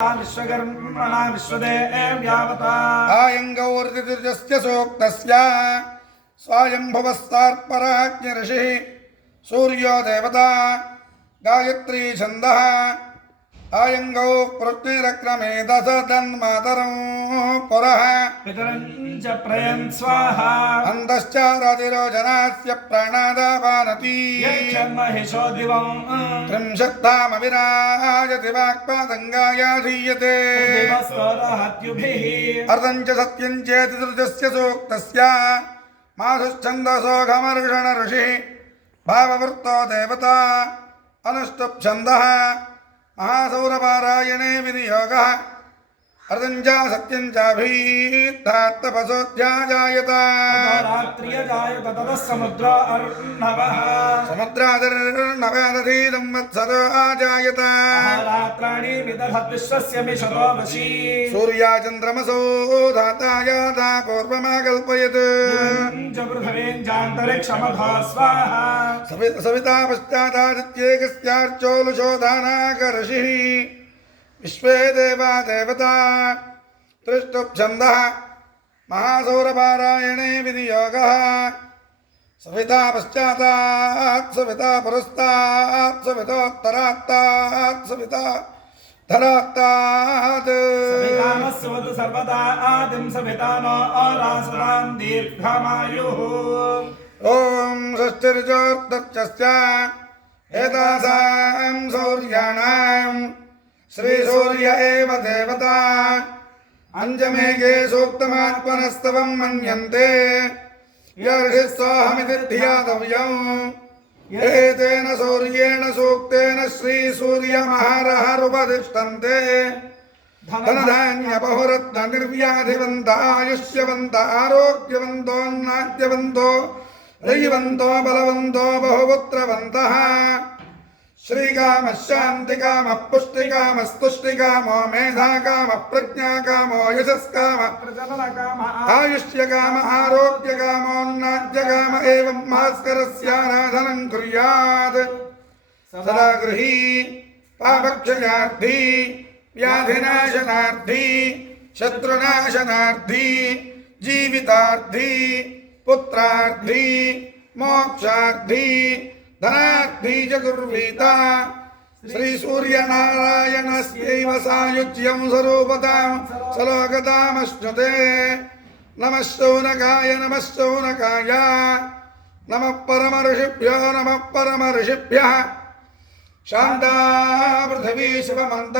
विश्वकर्मणा विश्वदेव्यावता आयङ्गौर्तिर्यस्य सूक्तस्य स्वायम्भुवस्तार्पराज्ञऋषिः सूर्यो देवता गायत्री छन्दः आयङ्गौ पृथ्वीरक्रमे दशधन्मातरं पुरः पितरञ्च प्रयन् स्वाहा अन्तश्च रतिरोचनास्य प्राणादावानति यच्छन्महिषो दिवं त्रिंशत्तामविराजति वाक्पादङ्गायाधीयते दिवस्तोरहत्युभिः अर्धं च सत्यं चेति तृतीयस्य सूक्तस्य माधुश्छन्दसो घमर्षण ऋषिः भाववृत्तो देवता अनुष्टुप् छन्दः महासौरपारायणे विनियोगः अर्धं च सत्यं चाभीत्थात्तपसोऽध्याजायत रात्रियजायत ततः समुद्रो अर्णवः समुद्रादिर्नवदधि संवत्सरो आजायत रात्राणि विदधत् विश्वस्य मिषतो वशी सूर्याचन्द्रमसो धातायाता पूर्वमाकल्पयत् च पृथिवीञ्चान्तरिक्षमधो स्वाहा सविता पश्चादादित्येकस्यार्चोलुशोधानाकऋषिः विश्वे देवा देवता त्रिष्टुप् छन्दः महासौरपारायणे विनियोगः सविता पश्चातात् सविता पुरस्तात् सवितोत्तरात्तात् सविता धरात्तात् सवितामस्वतु सर्वदा आदिं सवितानो आरासदां दीर्घमायुः ॐ षष्ठिर्जोर्दक्षस्य एतासां सौर्याणां श्रीसूर्य एव देवता अञ्जमेघे सूक्तमात्मनस्तवं मन्यन्ते यर्षिस्वाहमिति ध्यातव्यम् एतेन सूर्येण सूक्तेन श्रीसूर्यमहारहरुपतिष्ठन्ते धनधान्यबहुरत्ननिर्व्याधिवन्त आयुष्यवन्त आरोग्यवन्तोन्नाद्यवन्तो रयिवन्तो बलवन्तो बहुपुत्रवन्तः श्रीकामः शान्तिकामः पुष्टिकामस्तुष्टिकामो मेधाकामः प्रज्ञाकामो यशस्कामः प्रजननकामः आयुष्यकाम आरोग्यकामोन्नाद्यकाम एवं भास्करस्याराधनं कुर्यात् सदा गृही पापक्षयार्थी व्याधिनाशनार्थी शत्रुनाशनार्थी जीवितार्थी पुत्रार्थी मोक्षार्थी धनार्थी च कुर्वीता श्रीसूर्यनारायणस्यैव सायुज्यं स्वरूपतां सलोकतामश्नुते नमः शौनकाय नमः परमऋषिभ्यः शान्ता पृथिवी शिवमन्त